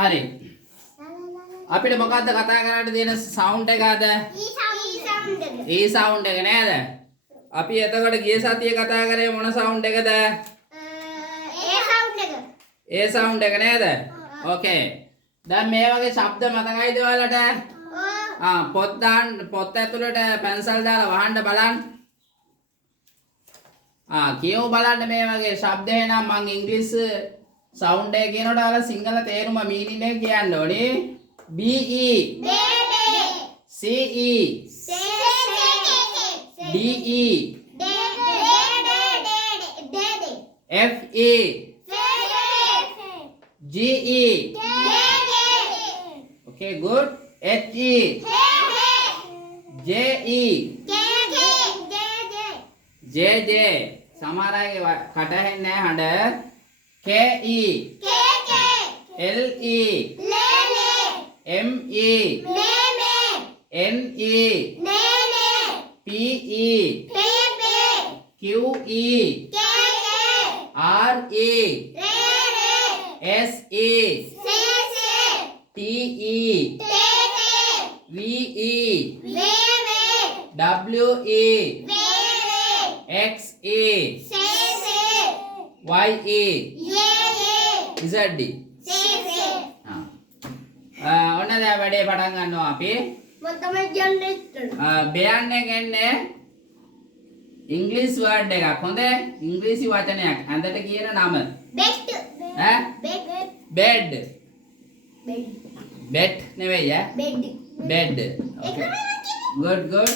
හරි. අපිට මොකද්ද කතා කරන්න තියෙන සවුන්ඩ් එක අද? E sound එක නේද? අපි එතකොට ගිය සතියේ කතා කරේ මොන සවුන්ඩ් එකද? A sound එක නේද? ඕකේ. දැන් මේ වගේ ශබ්ද මතකයිද ඔයාලට? පොත් ඇතුළට පැන්සල් දාලා වහන්න බලන්න. කියමු බලන්න මේ වගේ ශබ්ද එනම් මං ඉංග්‍රීසි සවුන්ඩ් එක කියනකොට ඔයාලා සිංහල තේරුම මීනින් එක කියන්න ඕනේ. B E C E D E F E G E. Okay, good. H E J E J J. සමහර අයගේ කට ඇහෙන්නේ නැහැ හඬ. K E L E M E N E P E Q E R E S E T E V E W E X E Y E Z D. ඔන්න දැන් වැඩේ පටන් ගන්නවා අපි. මම තමයි කියන්නේ. බයන්න කියන්නේ ඉංග්‍රීසි වර්ඩ් එකක්. හොඳ ඉංග්‍රීසි වචනයක්. ඇඳට කියන නම. බෙඩ්. බෙඩ්. බෙඩ් නෙවෙයි බෙඩ්. ඕකේ. good good.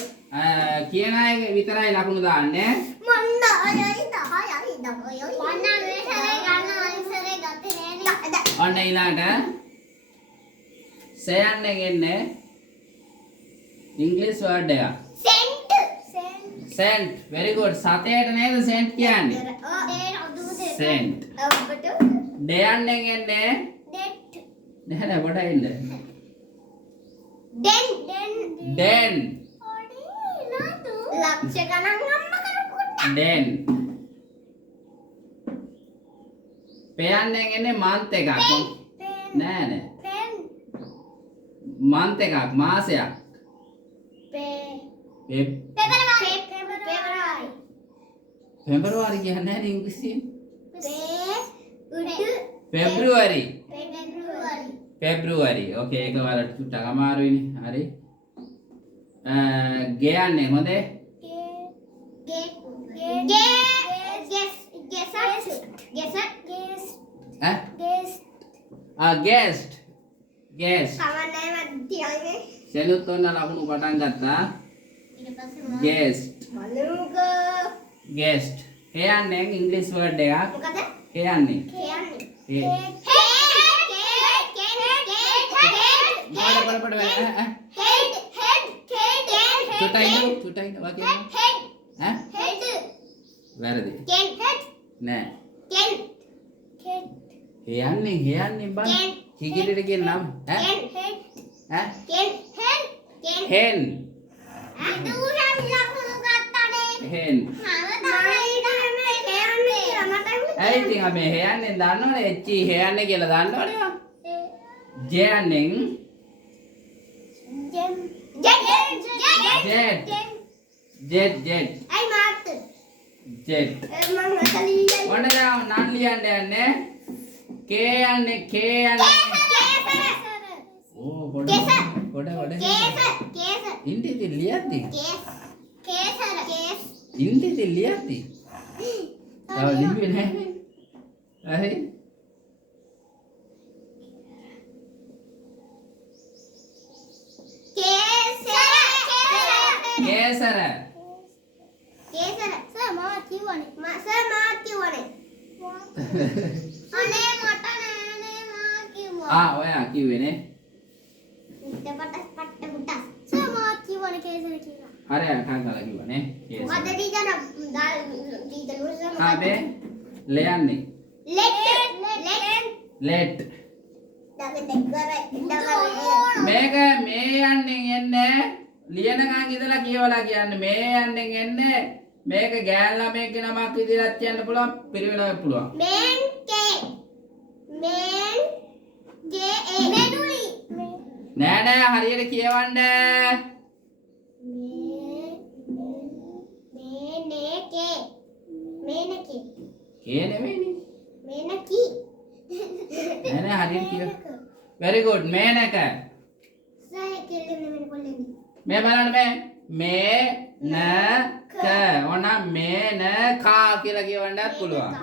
කියන අය විතරයි ලකුණු දාන්නේ. මොන්න අයයි 10යි 10යි. මොන්න මේ සැරේ ගන්න අනිසරේ ගත්තේ නෑනේ. ඔන්න ඊළඟට සයන් එකෙන්නේ ඉංග්‍රීසි වර්ඩ් එකක්. සෙන්ට්. very good. සතේට නේද සෙන්ට් කියන්නේ? සෙන්ට්. ඩයන් එකෙන්නේ නෑ පොඩ්ඩක් ඉන්න. ඩෙන්. ලක්ෂ ගණන් අම්ම කරපුවා. ඩෙන්. පයන් එකෙන්නේ මන්ත් එකක්. නෑ. month එකක් මාසයක්. පෙබරවාරි කියන්නේ නැහැ ඉංග්‍රීසියෙන්. පෙබ්‍රුවරි. ඕකේ ඒක වලට ටිකක් අමාරුයිනේ. හරි. ගයන්නේ හොඳේ. guest. සමන්නයම තියන්නේ. සෙලුත් ඔන්න ලකුණු පටන් ගත්තා. ඊට පස්සේ guest. බලමුකෝ. guest. කියන්නේ ඉංග්‍රීසි වර්ඩ් එකක්. මොකද? කියන්නේ. චුටයින වාක්‍යය. වැරදි. නෑ. කියන්නේ බං. කිකිලට කියන නම hen. hen. ඇයි ඉතින් අපි හයන්නේ දන්නවනේ එච්චි හයන්නේ කියලා දන්නවනේ. ජයන්නේ jet. අයි මාත්. jet. ඔන්න දැන් නම් ලියන්න යන්නේ. K යන්නේ ඕ පොඩ ඉන්දිති ලියද්දි ඉන්දිති ලියද්දි තව ලිව්වේ නැහැ. හරි. කේසර. සර් මා කිව්වනේ. අනේ මට නෑනේ මා කිව්වා. ඔයා කිව්වේනේ. පට්ට සර් මා කිව්වනේ කේසර කියලා. හරි කංගල කිව්වනේ. මොකද ටීචර් ටීචර් ආබේ ලයන්නේ. let. මේක මේ යන්නේ එන්නේ ලියනකන් ඉඳලා කියවලා කියන්නේ මේ යන්නේ එන්නේ මේක ගෑන් ළමයෙක්ගේ නමක් විදිහට කියන්න පුළුවන් පිළිවෙලක් පුළුවන්. men J A නෑ නෑ හරියට කියවන්න. මේනකේ. මේනකේ. ඒ නෙමෙයිනේ. මේනකි. නෑ නෑ හරියට කියව. very good Menaka. සයි කියලා නෙමෙයි කොල්ලෙනි. මේ බලන්න මේනක. ඕන මේනකා කියලා කියවන්නත් පුළුවන්.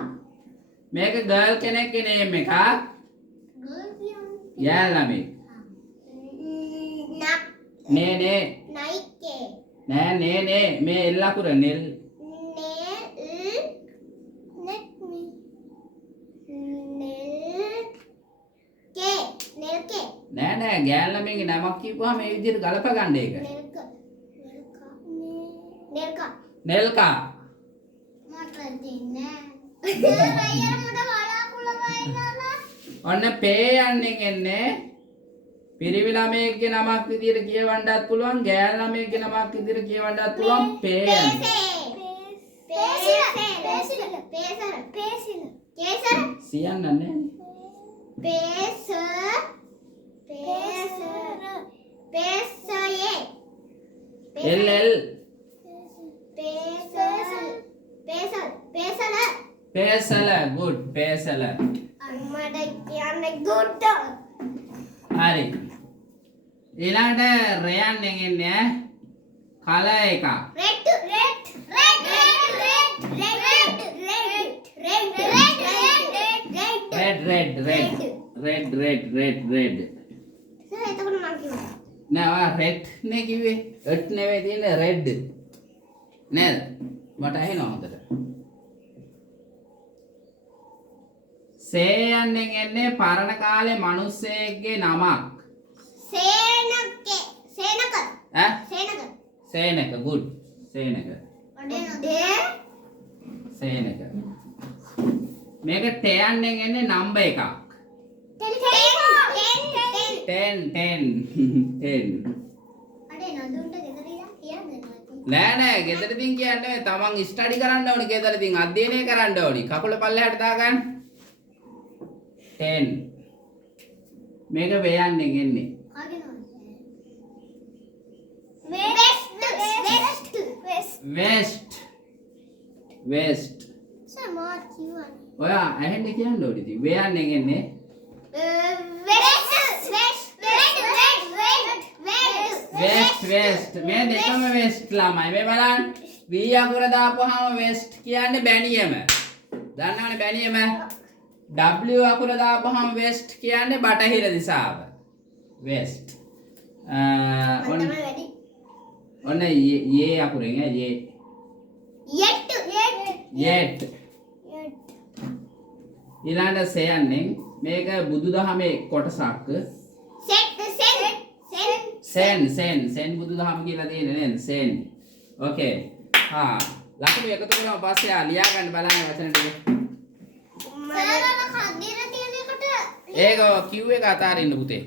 මේක ගර්ල් කෙනෙක්ගේ නේම් එකක්. ගර්ල් කියන්නේ. යා ළමයි. නක්. නේ නයිකේ. නෑ නේ මේ එල් අකුර නෙල්. නෑ නෑ ගෑල් ළමයින්ගේ නමක් කියපුවාම මේ විදිහට ගලප ගන්න ඒක. නෙල්කා. ඔන්න පේ යන්නේ එන්නේ පිරිමි ළමයෙක්ගේ නමක් විදිහට කියවන්නත් පුළුවන් ගෑල් ළමයෙක්ගේ නමක් විදිහට කියවන්නත් පුළුවන් පේ යන්නේ. සියන්න නෑ. එල් පේසල good පේසල. හරි. ඊළඟට රයන් එන්නේ කලර් එක. red. නෑ ඔයා රෙඩ් නේ කිව්වේ. එට් නෙවෙයි තියෙන්නේ රෙඩ්. නේද? මට ඇහෙනවා හොඳට. සේයන්ෙන් එන්නේ පරණ කාලේ මිනිස්සෙක්ගේ නමක්. සේනක good. සේනක. මේක ටයන්ෙන් එන්නේ නම්බර් එකක්. 10 නෑ ගෙදරදීන් කියන්නේ තමන් ස්ටඩි කරන්න ඕනි ගෙදරදීන් අධ්‍යයනය කරන්න ඕනි කකුල පල්ලෙහාට දාගන්න 10 මේක වේයන්ෙන් එන්නේ වෙස්ට් ඔයා ඇහෙන්න කියන්න ඕනි ඉතින් වේයන්ෙන් එන්නේ වෙස්ට් මේ දෙකම වෙස්ට් ළමයි මේ බලන්න V අකුර දාපුවාම වෙස්ට් කියන්නේ බැනියම දන්නවනේ බැනියම W අකුර දාපුවාම වෙස්ට් කියන්නේ බටහිර දිශාව වෙස්ට් ඔන්න යේ අකුරෙන් යේ යෙට් ඊළඟට සයන්නේ මේක බුදුදහමේ කොටසක් සෙන් බුදුදහම කියලා තියෙන්නේ නේද සෙන් ඕකේ ලකුණු එකතු කරලා පස්සේ ලියා ගන්න බලන්න වචන ටික ඒක කිව් එක අතාරින්න පුතේ